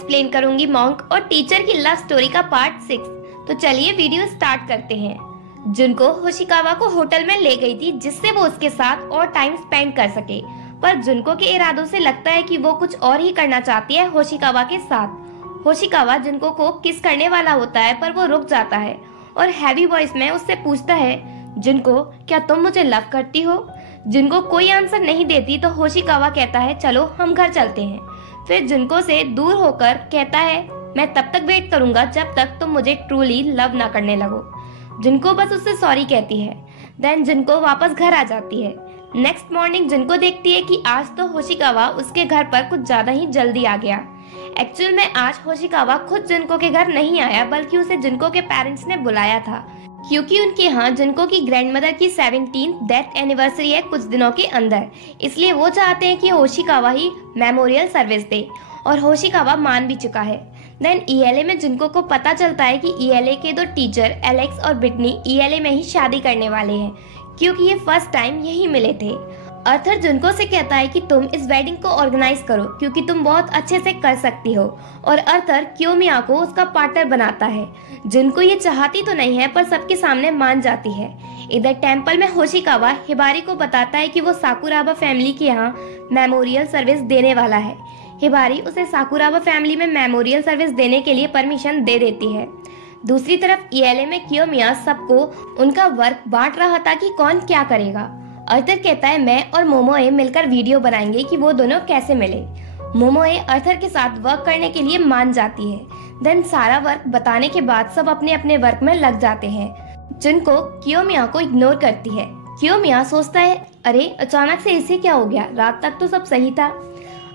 Explain करूंगी monk और teacher की लव स्टोरी का पार्ट 6। तो चलिए वीडियो स्टार्ट करते हैं। जुनको होशिकावा को होटल में ले गई थी जिससे वो उसके साथ और टाइम स्पेंड कर सके, पर जुनको के इरादों से लगता है कि वो कुछ और ही करना चाहती है होशिकावा के साथ। होशिकावा जुनको को किस करने वाला होता है पर वो रुक जाता है और हैवी वॉइस में उससे पूछता है, जुनको क्या तुम मुझे लव करती हो? जुनको कोई आंसर नहीं देती तो होशिकावा कहता है, चलो हम घर चलते हैं। फिर जुनको से दूर होकर कहता है, मैं तब तक वेट करूंगा जब तक तुम मुझे ट्रूली लव ना करने लगो। जुनको बस उससे सॉरी कहती है। देन जुनको वापस घर आ जाती है। नेक्स्ट मॉर्निंग जुनको देखती है कि आज तो होशिकावा उसके घर पर कुछ ज्यादा ही जल्दी आ गया। एक्चुअल में आज होशिकावा खुद जुनको के घर नहीं आया बल्कि उसे जुनको के पेरेंट्स ने बुलाया था, क्योंकि उनके यहाँ जुनको की ग्रैंडमदर की 17th डेथ एनिवर्सरी है कुछ दिनों के अंदर। इसलिए वो चाहते हैं कि होशिकावा ही मेमोरियल सर्विस दे और होशिकावा मान भी चुका है। देन ईएलए में जुनको को पता चलता है कि ईएलए के दो टीचर एलेक्स और ब्रिटनी ईएलए में ही शादी करने वाले हैं, क्योंकि ये फर्स्ट टाइम यही मिले थे। अर्थर जुनको से कहता है कि तुम इस वेडिंग को ऑर्गेनाइज करो क्योंकि तुम बहुत अच्छे से कर सकती हो, और अर्थर कियोमिया को उसका पार्टनर बनाता है। जुनको ये चाहती तो नहीं है पर सबके सामने मान जाती है। इधर टेम्पल में होशिकावा हिबारी को बताता है कि वो साकुराबा फैमिली के यहाँ मेमोरियल सर्विस देने वाला है। हिबारी उसे साकुराबा फैमिली में मेमोरियल सर्विस देने के लिए परमिशन दे देती है। दूसरी तरफ ईएलए में कियोमिया सबको उनका वर्क बांट रहा था कि कौन क्या करेगा। अर्थर कहता है, मैं और मोमोए मिलकर वीडियो बनाएंगे कि वो दोनों कैसे मिले। मोमोए अर्थर के साथ वर्क करने के लिए मान जाती है। देन सारा वर्क बताने के बाद सब अपने अपने वर्क में लग जाते हैं। जुनको कियोमिया को इग्नोर करती है। कियोमिया सोचता है, अरे अचानक से इसे क्या हो गया, रात तक तो सब सही था।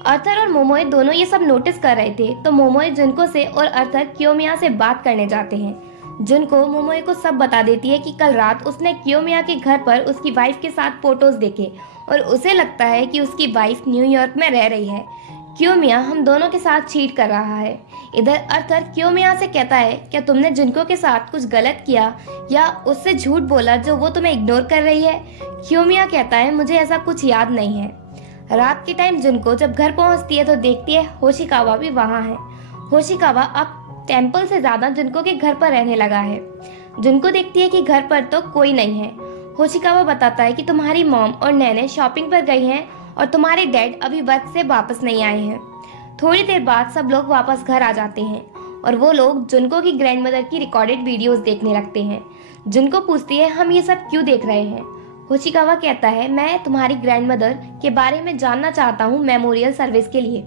अर्थर और मोमोए दोनों ये सब नोटिस कर रहे थे तो मोमोए जुनको से और अर्थर कियोमिया से बात करने जाते हैं। जुनको मोमोए को सब बता देती है कि कल रात उसने कियोमिया के घर पर उसकी वाइफ के साथ फोटोज देखे और उसे लगता है कि उसकी वाइफ न्यूयॉर्क में रह रही है। कियोमिया हम दोनों के साथ चीट कर रहा है। इधर अर्थर कियोमिया से कहता है, क्या तुमने जुनको के साथ कुछ गलत किया या उससे झूठ बोला जो वो तुम्हें इग्नोर कर रही है? कियोमिया कहता है, मुझे ऐसा कुछ याद नहीं है। रात के टाइम जुनको जब घर पहुंचती है तो देखती है होशिकावा भी वहाँ है। होशिकावा अब टेम्पल से ज्यादा जुनको के घर पर रहने लगा है। जुनको देखती है कि घर पर तो कोई नहीं है। होशिकावा बताता है कि तुम्हारी मॉम और नैने शॉपिंग पर गई हैं और तुम्हारे डैड अभी वर्क से वापस नहीं आए हैं। थोड़ी देर बाद सब लोग वापस घर आ जाते हैं और वो लोग जुनको की ग्रैंडमदर की रिकॉर्डेड वीडियोस देखने लगते हैं। जुनको पूछती है, हम ये सब क्यों देख रहे हैं? होशिकावा कहता है, मैं तुम्हारी ग्रैंडमदर के बारे में जानना चाहता हूँ मेमोरियल सर्विस के लिए।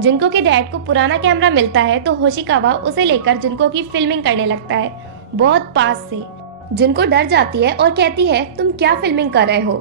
जुनको के डैड को पुराना कैमरा मिलता है तो होशिकावा उसे लेकर जुनको की फिल्मिंग करने लगता है, बहुत पास से। जुनको डर जाती है और कहती है, तुम क्या फिल्मिंग कर रहे हो?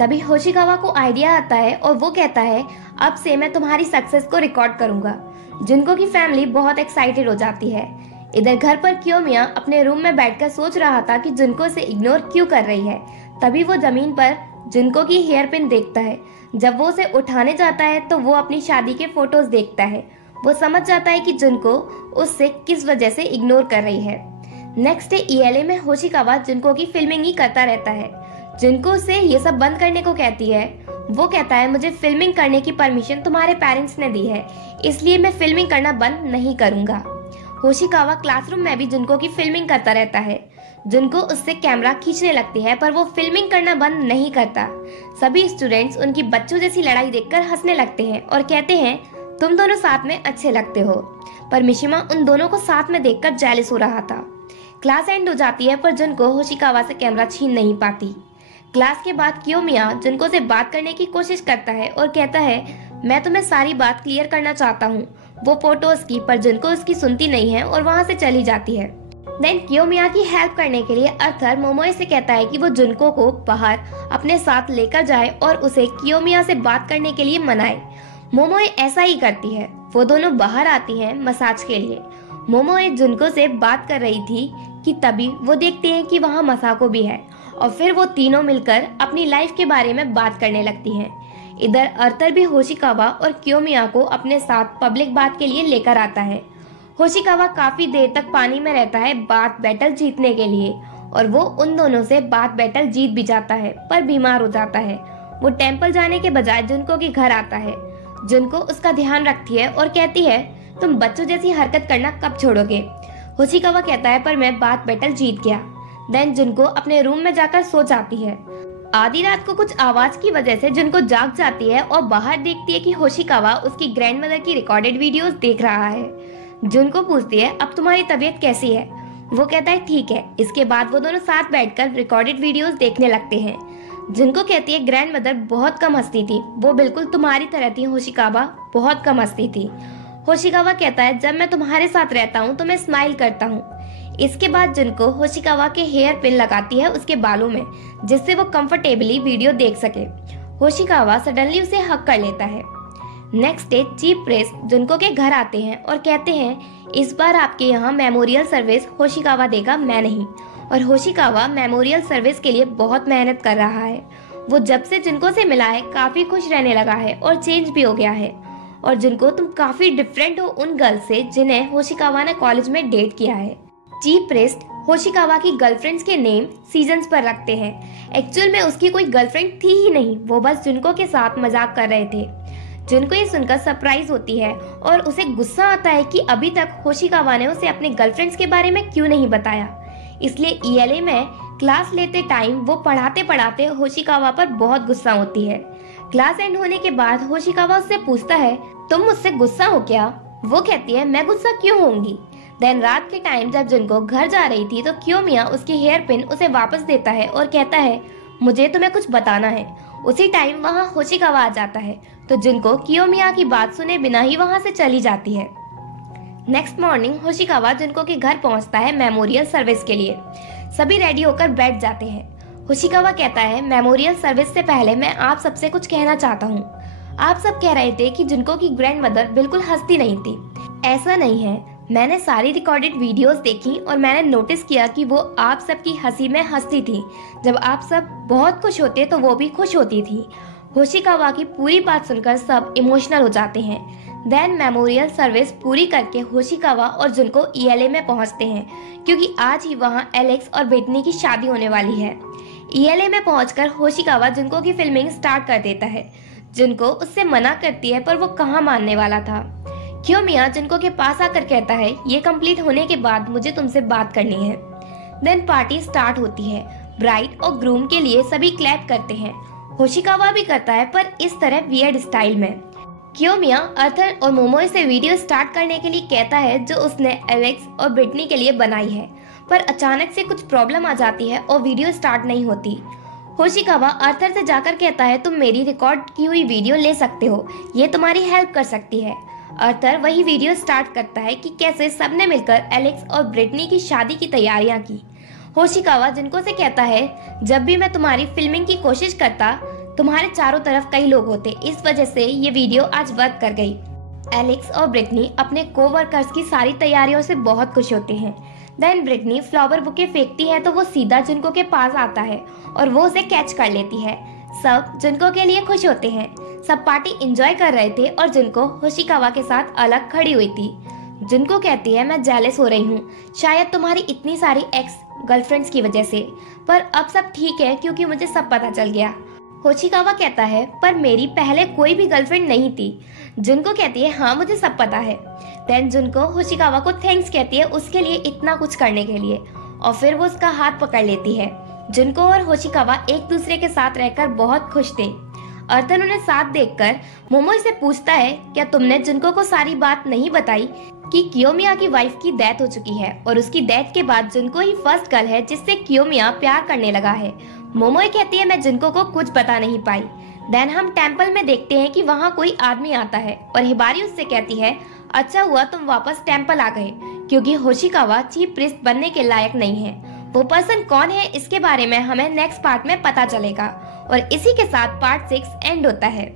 तभी होशिकावा को आइडिया आता है और वो कहता है, अब से मैं तुम्हारी सक्सेस को रिकॉर्ड करूंगा। जुनको की फैमिली बहुत एक्साइटेड हो जाती है। इधर घर पर कियोमिया अपने रूम में बैठकर सोच रहा था कि जुनको से इग्नोर क्यों कर रही है। तभी वो जमीन पर जुनको की हेयर पिन देखता है। जब वो उसे उठाने जाता है तो वो अपनी शादी के फोटोज देखता है। वो समझ जाता है कि जुनको उससे किस वजह से इग्नोर कर रही है। नेक्स्ट डे ईएलए में होशिकावा जुनको की फिल्मिंग ही करता रहता है। जुनको से ये सब बंद करने को कहती है। वो कहता है, मुझे फिल्मिंग करने की परमिशन तुम्हारे पेरेंट्स ने दी है, इसलिए मैं फिल्मिंग करना बंद नहीं करूंगा। होशिकावा क्लासरूम में भी जुनको की फिल्मिंग करता रहता है। जुनको उससे कैमरा खींचने लगती है पर वो फिल्मिंग करना बंद नहीं करता। सभी स्टूडेंट्स उनकी बच्चों जैसी लड़ाई देखकर हंसने लगते हैं और कहते हैं, तुम दोनों साथ में अच्छे लगते हो। पर मिशिमा उन दोनों को साथ में देखकर जेलस हो रहा था। क्लास एंड हो जाती है पर जुनको होशिकावा से कैमरा छीन नहीं पाती। क्लास के बाद कियोमिया जुनको से बात करने की कोशिश करता है और कहता है, मैं तुम्हें सारी बात क्लियर करना चाहता हूँ वो फोटोज की, पर जुनको उसकी सुनती नहीं है और वहाँ से चली जाती है। देन कियोमिया की हेल्प करने के लिए अर्थर मोमोए से कहता है कि वो जुनको को बाहर अपने साथ लेकर जाए और उसे कियोमिया से बात करने के लिए मनाए। मोमोए ऐसा ही करती है। वो दोनों बाहर आती हैं मसाज के लिए। मोमोए जुनको से बात कर रही थी कि तभी वो देखते हैं कि वहाँ मसाको भी है और फिर वो तीनों मिलकर अपनी लाइफ के बारे में बात करने लगती हैं। इधर अर्थर भी होशिकावा और कियोमिया को अपने साथ पब्लिक बात के लिए लेकर आता है। होशिकावा काफी देर तक पानी में रहता है बात बैटल जीतने के लिए और वो उन दोनों से बात बैटल जीत भी जाता है पर बीमार हो जाता है। वो टेम्पल जाने के बजाय जुनको के घर आता है। जुनको उसका ध्यान रखती है और कहती है, तुम बच्चों जैसी हरकत करना कब छोड़ोगे? होशिकावा कहता है पर मैं बात बैटल जीत गया। देन जुनको अपने रूम में जाकर सो जाती है। आधी रात को कुछ आवाज की वजह से जुनको जाग जाती है और बाहर देखती है कि होशिकावा उसकी ग्रैंडमदर की रिकॉर्डेड वीडियोस देख रहा है। जुनको पूछती है अब तुम्हारी तबीयत कैसी है? वो कहता है ठीक है। इसके बाद वो दोनों साथ बैठकर रिकॉर्डेड वीडियोस देखने लगते हैं। जुनको कहती है ग्रैंडमदर बहुत कम हंसती थी, वो बिल्कुल तुम्हारी तरह थी होशिकावा, बहुत कम हंसती थी। होशिकावा कहता है जब मैं तुम्हारे साथ रहता हूँ तो मैं स्माइल करता हूँ। इसके बाद जुनको होशिकावा के हेयर पिन लगाती है उसके बालों में, जिससे वो कंफर्टेबली वीडियो देख सके। होशिकावा सडनली उसे हक कर लेता है। नेक्स्ट डे चीफ प्रिस्ट जुनको के घर आते हैं और कहते हैं इस बार आपके यहाँ मेमोरियल सर्विस होशिकावा देगा, मैं नहीं। और होशिकावा मेमोरियल सर्विस के लिए बहुत मेहनत कर रहा है। वो जब से जुनको से मिला है काफी खुश रहने लगा है और चेंज भी हो गया है। और जुनको तुम काफी डिफरेंट हो उन गर्ल्स से जिन्हें होशिकावा ने कॉलेज में डेट किया है। चीफ प्रिस्ट होशिकावा की गर्लफ्रेंड्स के नेम सीजन्स पर रखते हैं। एक्चुअल में उसकी कोई गर्लफ्रेंड थी ही नहीं, वो बस जुनको के साथ मजाक कर रहे थे। जुनको ये सुनकर सरप्राइज होती है और उसे गुस्सा आता है कि अभी तक होशिकावा ने उसे अपने गर्लफ्रेंड्स के बारे में क्यों नहीं बताया। इसलिए ईएलए में क्लास लेते टाइम वो पढ़ाते पढ़ाते होशिकावा पर बहुत गुस्सा होती है। क्लास एंड होने के बाद होशिकावा उससे पूछता है तुम मुझसे गुस्सा हो क्या? वो कहती है मैं गुस्सा क्यों होंगी। देन रात के टाइम जब जुनको घर जा रही थी तो कियोमिया उसकी हेयर पिन उसे वापस देता है और कहता है मुझे तुम्हें कुछ बताना है। उसी टाइम वहाँ होशिकावा आ जाता है तो जुनको कियोमिया की बात सुने बिना ही वहाँ से चली जाती है। नेक्स्ट मॉर्निंग होशिकावा जुनको के घर पहुँचता है मेमोरियल सर्विस के लिए। सभी रेडी होकर बैठ जाते हैं। होशिकावा कहता है मेमोरियल सर्विस से पहले मैं आप सबसे कुछ कहना चाहता हूँ। आप सब कह रहे थे कि जुनको की ग्रैंडमदर बिल्कुल हंसती नहीं थी। ऐसा नहीं है, मैंने सारी रिकॉर्डेड वीडियोस देखी और मैंने नोटिस किया कि वो आप सबकी हंसी में हंसती थी। जब आप सब बहुत खुश होते तो वो भी खुश होती थी। होशिकावा की पूरी बात सुनकर सब इमोशनल हो जाते हैं। देन मेमोरियल सर्विस पूरी करके होशिकावा और जुनको ईएलए में पहुंचते हैं क्योंकि आज ही वहां एलेक्स और ब्रिटनी की शादी होने वाली है। ईएलए में पहुंचकर होशिकावा जुनको की फिल्मिंग स्टार्ट कर देता है। जुनको उससे मना करती है पर वो कहाँ मानने वाला था। कियोमिया जुनको के पास आकर कहता है ये कंप्लीट होने के बाद मुझे तुमसे बात करनी है। देन पार्टी स्टार्ट होती है। ब्राइड और ग्रूम के लिए सभी क्लैप करते हैं। होशिकावा भी करता है पर इस तरह वियर्ड स्टाइल में। कियोमिया अर्थर और मोमोई से वीडियो स्टार्ट करने के लिए कहता है जो उसने एलेक्स और ब्रिटनी के लिए बनाई है, पर अचानक से कुछ प्रॉब्लम आ जाती है और वीडियो स्टार्ट नहीं होती। होशिकावा अर्थर से जाकर कहता है तुम मेरी रिकॉर्ड की हुई वीडियो ले सकते हो, ये तुम्हारी हेल्प कर सकती है। अर्थर वही वीडियो स्टार्ट करता है कि कैसे सबने मिलकर एलेक्स और ब्रिटनी की शादी की तैयारियां की। होशिकावा जुनको से कहता है जब भी मैं तुम्हारी फिल्मिंग की कोशिश करता तुम्हारे चारों तरफ कई लोग होते, इस वजह से ये वीडियो आज वर्क कर गई। एलेक्स और ब्रिटनी अपने कोवर्कर्स की सारी तैयारियों से बहुत खुश होते हैं। देन ब्रिटनी फ्लावर बुके फेंकती है तो वो सीधा जुनको के पास आता है और वो उसे कैच कर लेती है। सब जुनको के लिए खुश होते हैं। सब पार्टी एंजॉय कर रहे थे और जुनको होशिकावा के साथ अलग खड़ी हुई थी। जुनको कहती है मैं जेलस हो रही हूँ, शायद तुम्हारी इतनी सारी एक्स गर्लफ्रेंड्स की वजह से, पर अब सब ठीक है क्योंकि मुझे सब पता चल गया। होशिकावा कहता है पर मेरी पहले कोई भी गर्लफ्रेंड नहीं थी। जुनको कहती है हाँ मुझे सब पता है। देन जुनको होशिकावा को थैंक्स कहती है उसके लिए इतना कुछ करने के लिए और फिर वो उसका हाथ पकड़ लेती है। जुनको और होशिकावा एक दूसरे के साथ रहकर बहुत खुश थे। अर्थन उन्हें साथ देखकर मोमोई से पूछता है क्या तुमने जुनको को सारी बात नहीं बताई कि कियोमिया की वाइफ की डेथ हो चुकी है और उसकी डेथ के बाद जुनको ही फर्स्ट गर्ल है जिससे कियोमिया प्यार करने लगा है। मोमोई कहती है मैं जुनको को कुछ बता नहीं पाई। देन हम टेंपल में देखते हैं कि वहाँ कोई आदमी आता है और हिबारी उससे कहती है अच्छा हुआ तुम वापस टेंपल आ गए क्योंकि होशिकावा चीफ प्रिस्ट बनने के लायक नहीं है। वो पर्सन कौन है इसके बारे में हमें नेक्स्ट पार्ट में पता चलेगा। और इसी के साथ पार्ट 6 एंड होता है।